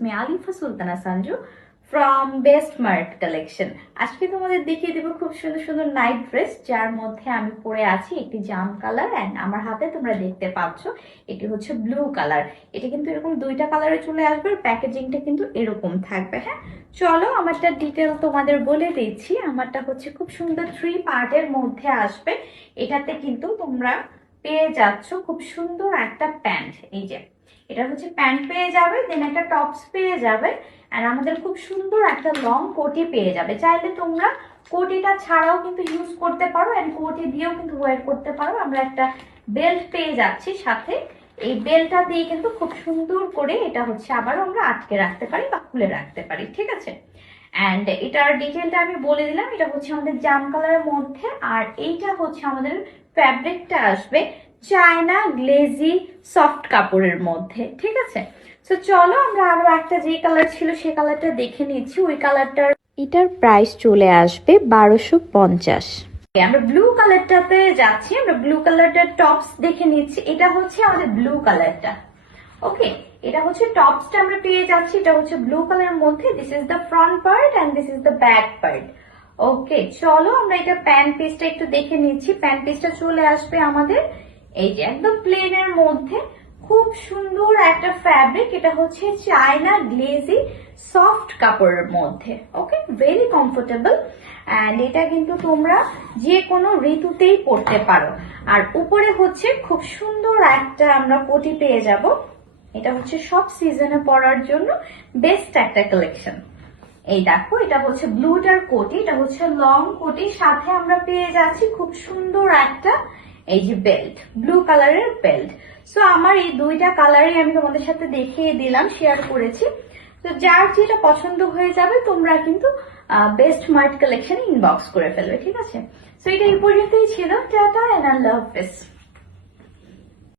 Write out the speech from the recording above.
আমি Alifa Sultana Sanju from best mart collection. আজকে তোমাদের দেখিয়ে দেবো খুব সুন্দর সুন্দর নাইট ড্রেস, যার মধ্যে আমি পরে আছি একটি জাম কালার অ্যান্ড আমার হাতে তোমরা দেখতে পাচ্ছ এটি হচ্ছে ব্লু কালার। এটা কিন্তু এরকম দুইটা কালারে চলে আসবে, প্যাকেজিংটা কিন্তু এরকম থাকবে। হ্যাঁ, চলো আমারটা ডিটেল তোমাদের বলে দিচ্ছি। আমারটা হচ্ছে খুব সুন্দর 3 পার্টের মধ্যে আসবে। এটাতে কিন্তু তোমরা পেয়ে যাচ্ছ খুব সুন্দর একটা প্যান্ট। এই যে এটা হচ্ছে প্যান্ট পেয়ে যাবে, দেন একটা টপস পেয়ে যাবে, আর আমাদের খুব সুন্দর একটা লং কোটি পেয়ে যাবে। চাইলে তোমরা কোটিটা ছাড়াও কিন্তু ইউজ করতে পারো, এন্ড কোটি দিয়েও কিন্তু ওয়্যার করতে পারো। আমরা একটা বেল্ট পেয়ে যাচ্ছি সাথে, এই বেল্টটা দিয়ে কিন্তু খুব সুন্দর করে এটা হচ্ছে আবারও আমরা আটকে রাখতে পারি বা খুলে রাখতে পারি, ঠিক আছে। অ্যান্ড এটার ডিটেলটা আমি বলে দিলাম। এটা হচ্ছে আমাদের জাম কালারের মধ্যে, আর এইটা হচ্ছে আমাদের ফ্যাব্রিকটা আসবে চায়না গ্লেজি সফট কাপড়ের মধ্যে, ঠিক আছে। তো চলো আমরা আরো একটা যে কালার ছিল সে কালারটা দেখে নিচ্ছি। ওই কালারটার এটার প্রাইস চলে আসবে 1250। আমরা ব্লু কালারটাতে যাচ্ছি, আমরা ব্লু কালারটার টপস দেখে নিচ্ছি। এটা হচ্ছে আমাদের ব্লু কালারটা, ওকে। এটা হচ্ছে টপসটা আমরা পেয়ে যাচ্ছি, এটা হচ্ছে ব্লু কালারের মধ্যে। This is the front part and this is the back part, okay. চলো আমরা এটা প্যান্ট পিসটা একটু দেখে নিচ্ছি। প্যান্ট পিসটা চলে আসবে আমাদের এই যে একদম প্লেনের মধ্যে, খুব সুন্দর একটা ফ্যাব্রিক। এটা হচ্ছে চায়না গ্লেজি সফট কাপড়ের মধ্যে, ওকে, ভেরি কমফোর্টেবল। অ্যান্ড এটা কিন্তু তোমরা যে কোনো ঋতুতেই পরতে পারো। আর উপরে হচ্ছে খুব সুন্দর একটা আমরা কোটি পেয়ে যাব। এটা হচ্ছে সব সিজনে পরার জন্য বেস্ট একটা কালেকশন। এই দেখো, এটা হচ্ছে ব্লুটার কোটি, এটা হচ্ছে লং কোটি, সাথে আমরা পেয়ে যাচ্ছি খুব সুন্দর একটা এই যে বেল্ট, ব্লু কালারের বেল্ট। সো আমার এই দুইটা কালারই আমি তোমাদের সাথে দেখিয়ে দিলাম, শেয়ার করেছি। তো যার যেটা পছন্দ হয়ে যাবে তোমরা কিন্তু বেস্ট মার্ট কালেকশন ইনবক্স করে ফেলবে, ঠিক আছে। সো এটা এই পর্যন্তই ছিল। টাটা এন্ড আল্লাহ হাফেজ।